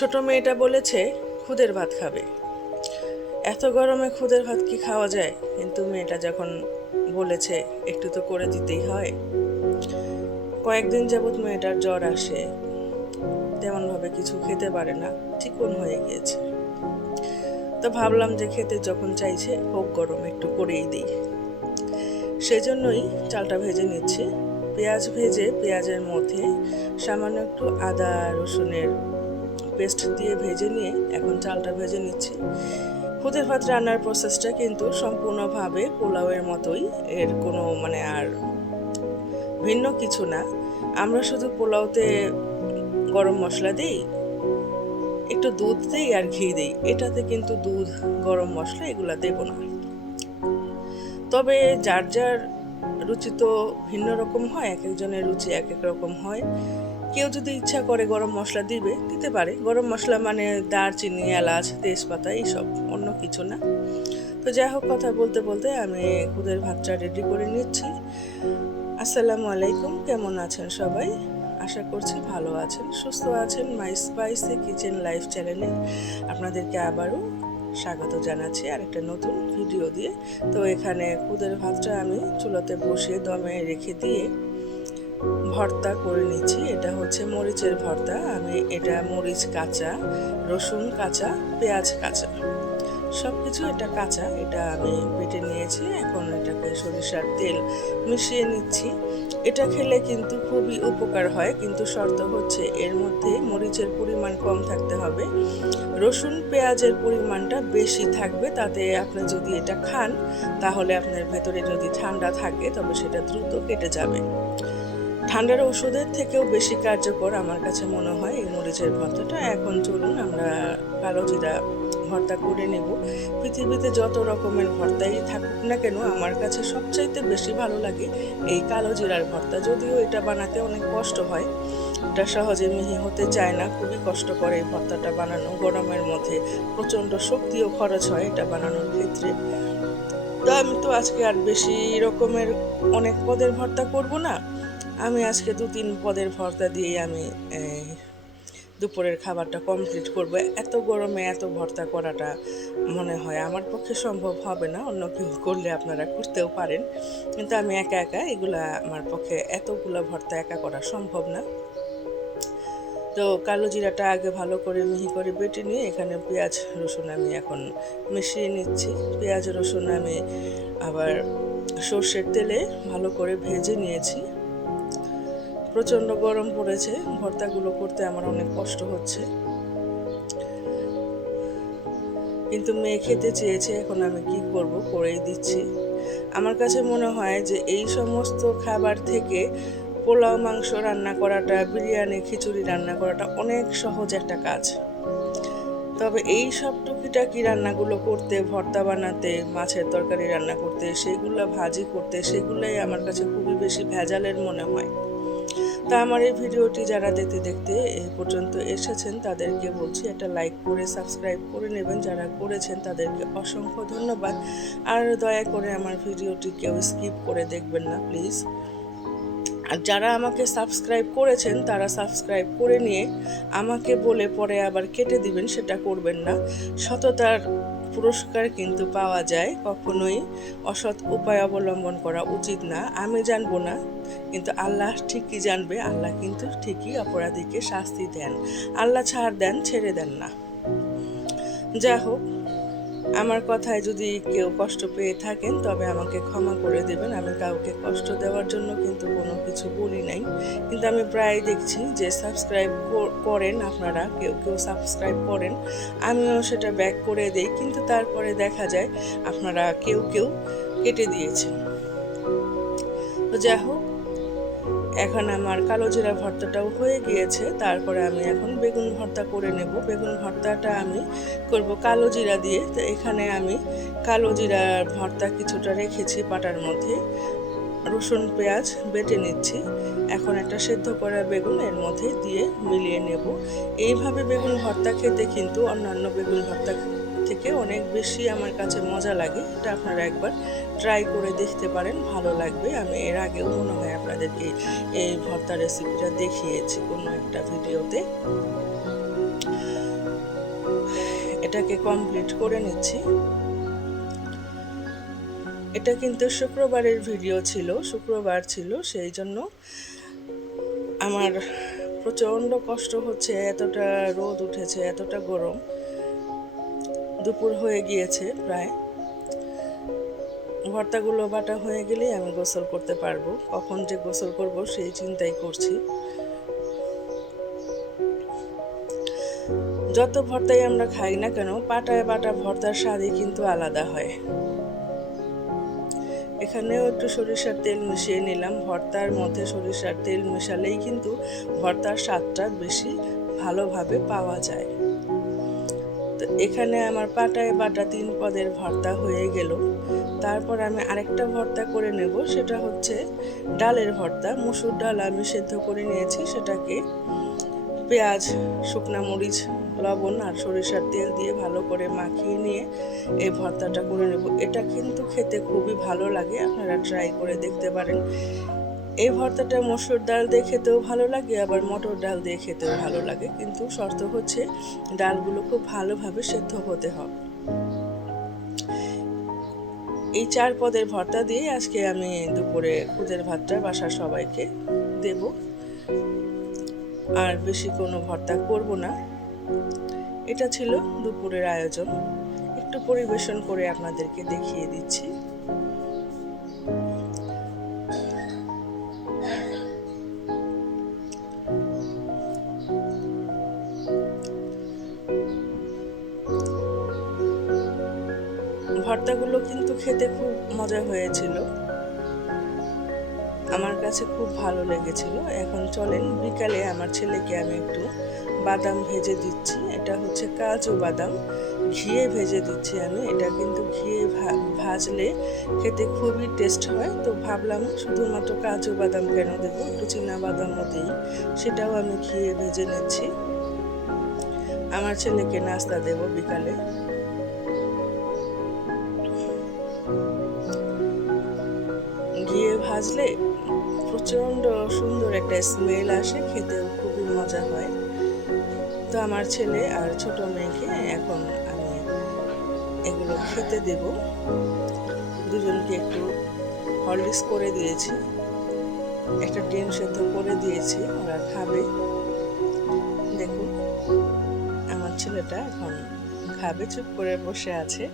ছোট মেয়েটা বলেছে খুদের ভাত খাবে। এত গরমে খুদের ভাত কি খাওয়া যায়? কিন্তু মেয়েটা যখন বলেছে একটু তো করে দিতেই হয়। কয়েকদিন যাবৎ মেয়েটার জ্বর আসে, তেমনভাবে কিছু খেতে পারে না, চিকন হয়ে গিয়েছে। তো ভাবলাম যে খেতে যখন চাইছে হোক গরম, একটু করেই দিই। সেজন্যই চালটা ভেজে নিচ্ছি। পেঁয়াজ ভেজে পেঁয়াজের মধ্যে সামান্য একটু আদা রসুনের পেস্ট দিয়ে ভেজে নিয়ে এখন চালটা ভেজে নিচ্ছি। খুদের ভাত রান্নার প্রসেসটা কিন্তু সম্পূর্ণভাবে পোলাওয়ের মতোই, এর কোনো আর ভিন্ন কিছু না। আমরা শুধু পোলাওতে গরম মশলা দিই, একটু দুধ দিই আর ঘি দিই। এটাতে কিন্তু দুধ, গরম মশলা এগুলা দেব না। তবে যার যার রুচি তো ভিন্ন রকম হয়, এক একজনের রুচি এক এক রকম হয়। কেউ যদি ইচ্ছা করে গরম মশলা দিতে পারে। গরম মশলা মানে দারচিনি, এলাচ, তেজপাতা, এইসব, অন্য কিছু না। তো যাই হোক, কথা বলতে বলতে আমি খুদের ভাতটা রেডি করে নিচ্ছি। আসসালামু আলাইকুম, কেমন আছেন সবাই? আশা করছি ভালো আছেন, সুস্থ আছেন। মাই স্পাইসি কিচেন লাইফ চ্যানেলে আপনাদেরকে আবারও স্বাগত জানাচ্ছি আর একটা নতুন ভিডিও দিয়ে। তো এখানে খুদের ভাতটা আমি চুলাতে বসিয়ে দমে রেখে দিয়ে ভর্তা করে নিচ্ছি। এটা হচ্ছে মরিচের ভর্তা। আমি এটা মরিচ কাঁচা, রসুন কাঁচা, পেঁয়াজ কাঁচা, সব কিছু এটা কাঁচা, এটা আমি বেটে নিয়েছি। এখন এটাকে সরিষার তেল মিশিয়ে নিচ্ছি। এটা খেলে কিন্তু খুবই উপকার হয়, কিন্তু শর্ত হচ্ছে এর মধ্যে মরিচের পরিমাণ কম থাকতে হবে, রসুন পেঁয়াজের পরিমাণটা বেশি থাকবে। তাতে আপনি যদি এটা খান তাহলে আপনার ভেতরে যদি ঠান্ডা থাকে তবে সেটা দ্রুত কেটে যাবে। ঠান্ডার ওষুধের থেকেও বেশি কার্যকর আমার কাছে মনে হয় এই মরিচের ভর্তাটা। এখন চলুন আমরা কালো জিরা ভর্তা করে নেব। পৃথিবীতে যত রকমের ভর্তাই থাকুক না কেন, আমার কাছে সবচাইতে বেশি ভালো লাগে এই কালো জিরার ভর্তা। যদিও এটা বানাতে অনেক কষ্ট হয়, এটা সহজে মিহি হতে চায় না, খুবই কষ্ট করে এই ভর্তাটা বানানো। গরমের মধ্যে প্রচণ্ড শক্তিও খরচ হয় এটা বানানোর ক্ষেত্রে। তো আমি তো আজকে আর বেশি রকমের অনেক পদের ভর্তা করব না। আমি আজকে 2-3 পদের ভর্তা দিয়েই আমি দুপুরের খাবারটা কমপ্লিট করব। এত গরমে এত ভর্তা করাটা মনে হয় আমার পক্ষে সম্ভব হবে না। অন্য কেউ করলে আপনারা করতেও পারেন, কিন্তু আমি একা একা এগুলা, আমার পক্ষে এতগুলো ভর্তা একা করা সম্ভব না। তো কালো জিরাটা আগে ভালো করে মিহি করে বেটে নিয়ে এখানে পেঁয়াজ রসুন আমি এখন মিশিয়ে নিচ্ছি। পেঁয়াজ রসুন আমি আবার সর্ষের তেলে ভালো করে ভেজে নিয়েছি। প্রচণ্ড গরম পড়েছে, ভর্তাগুলো করতে আমার অনেক কষ্ট হচ্ছে, কিন্তু মেয়ে খেতে চেয়েছে, এখন আমি কি করব, করেই দিচ্ছি। আমার কাছে মনে হয় যে এই সমস্ত খাবার থেকে পোলাও মাংস রান্না করাটা, বিরিয়ানি খিচুড়ি রান্না করাটা অনেক সহজ একটা কাজ। তবে এই সব টুকিটাকি রান্নাগুলো করতে, ভর্তা বানাতে, মাছের তরকারি রান্না করতে, সেগুলো ভাজি করতে, সেগুলোই আমার কাছে খুবই বেশি ভেজালের মনে হয়। তা আমার এই ভিডিওটি যারা দেখতে দেখতে এই পর্যন্ত এসেছেন তাদেরকে বলছি একটা লাইক করে সাবস্ক্রাইব করে নেবেন। যারা করেছেন তাদেরকে অসংখ্য ধন্যবাদ। আর দয়া করে আমার ভিডিওটি কেউ স্কিপ করে দেখবেন না প্লিজ। আর যারা আমাকে সাবস্ক্রাইব করেছেন তারা সাবস্ক্রাইব করে নিয়ে আমাকে বলে পরে আবার কেটে দিবেন, সেটা করবেন না। সততার পুরস্কার কিন্তু পাওয়া যায়, কখনোই অসৎ উপায় অবলম্বন করা উচিত না। আমি জানবো না, কিন্তু আল্লাহ ঠিকই জানবে। আল্লাহ কিন্তু ঠিকই অপরাধীকে শাস্তি দেন, আল্লাহ ছাড় দেন, ছেড়ে দেন না। যা হোক, আমার কথায় যদি কেউ কষ্ট পেয়ে থাকেন তবে আমাকে ক্ষমা করে দেবেন। আমি কাউকে কষ্ট দেওয়ার জন্য কিন্তু কোনো কিছু বলি নাই, কিন্তু আমি প্রায় দেখছি যে সাবস্ক্রাইব করেন আপনারা, কেউ কেউ সাবস্ক্রাইব করেন, আমিও সেটা ব্যাক করে দিই, কিন্তু তারপরে দেখা যায় আপনারা কেউ কেউ কেটে দিয়েছেন। তো যাই হোক, এখন আমার কালো জিরা ভর্তাটাও হয়ে গিয়েছে। তারপরে আমি এখন বেগুন ভর্তা করে নেব। বেগুন ভর্তাটা আমি করব কালো জিরা দিয়ে। তো এখানে আমি কালো জিরার ভর্তা কিছুটা রেখেছি পাটার মধ্যে, রসুন পেঁয়াজ বেটে নিচ্ছি। এখন একটা সেদ্ধ করা বেগুন এর মধ্যে দিয়ে মিলিয়ে নেব। এইভাবে বেগুন ভর্তা খেতে কিন্তু অন্যান্য বেগুন ভর্তা থেকে অনেক বেশি আমার কাছে মজা লাগে। এটা আপনারা একবার ট্রাই করে দেখতে পারেন, ভালো লাগবে। আমি এর আগেও মনে হয় আপনাদেরকে এই ভর্তা রেসিপিটা দেখিয়েছি কোনো একটা ভিডিওতে। এটাকে কমপ্লিট করে নিচ্ছি। এটা কিন্তু শুক্রবারের ভিডিও ছিল, শুক্রবার ছিল, সেই জন্য আমার প্রচণ্ড কষ্ট হচ্ছে। এতটা রোদ উঠেছে, এতটা গরম, দুপুর হয়ে গিয়েছে প্রায়। ভর্তাগুলো বাটা হয়ে গেলেই আমি গোসল করতে পারবো। কখন যে গোসল করব সেই চিন্তাই করছি। যত ভর্তাই আমরা খাই না কেন, পাটায় বাটা ভর্তার স্বাদই কিন্তু আলাদা হয়। এখানেও একটু সরিষার তেল মিশিয়ে নিলাম। ভর্তার মধ্যে সরিষার তেল মেশালেই কিন্তু ভর্তার স্বাদটা বেশি ভালোভাবে পাওয়া যায়। তো এখানে আমার পাটায় বাটা 3 পদের ভর্তা হয়ে গেল। তারপর আমি আরেকটা ভর্তা করে নেব, সেটা হচ্ছে ডালের ভর্তা। মসুর ডাল আমি সেদ্ধ করে নিয়েছি, সেটাকে পেঁয়াজ, শুকনা মরিচ, লবণ আর সরিষার তেল দিয়ে ভালো করে মাখিয়ে নিয়ে এই ভর্তাটা করে নেব। এটা কিন্তু খেতে খুবই ভালো লাগে, আপনারা ট্রাই করে দেখতে পারেন। এই ভর্তাটা মসুর ডাল দিয়ে খেতেও ভালো লাগে, আবার মটর ডাল দিয়ে খেতেও ভালো লাগে, কিন্তু শর্ত হচ্ছে ডালগুলো খুব ভালোভাবে সেদ্ধ হতে হবে। এই 4 পদের ভর্তা দিয়ে আজকে আমি দুপুরে খুদের ভাতটা বাসার সবাইকে দেব। আর বেশি কোনো ভর্তা করব না। এটা ছিল দুপুরের আয়োজন। একটু পরিবেশন করে আপনাদেরকে দেখিয়ে দিচ্ছি। ভর্তাগুলো কিন্তু খেতে খুব মজা হয়েছিল, আমার কাছে খুব ভালো লেগেছিল। এখন চলেন বিকালে আমার ছেলেকে আমি একটু বাদাম ভেজে দিচ্ছি। এটা হচ্ছে কাজু বাদাম, ঘিয়ে ভেজে দিচ্ছি আমি। এটা কিন্তু ঘিয়ে ভাজলে খেতে খুবই টেস্ট হয়। তো ভাবলাম শুধুমাত্র কাজু বাদাম কেন দেবো, একটু চীনা বাদামও দিই। সেটাও আমি ঘিয়ে ভেজে নিচ্ছি, আমার ছেলেকে নাস্তা দেব বিকালে। ঘিয়ে ভাজলে প্রচণ্ড সুন্দর একটা স্মেল আসে, খেতেও খুবই মজা হয়। তো আমার ছেলে আর ছোট মেয়েকে এখন আমি এগুলো খেতে দেব। দুজনকে একটু হরলিক্স করে দিয়েছি, একটা ডিম সেদ্ধ করে দিয়েছি, ওরা খাবে। দেখুন আমার ছেলেটা এখন খাবে, চুপ করে বসে আছে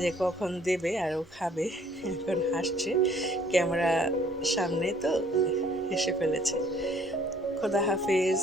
যে কখন দেবে আর ও খাবে। এখন হাসছে, ক্যামেরা সামনে তো হেসে ফেলেছে। খোদা হাফেজ।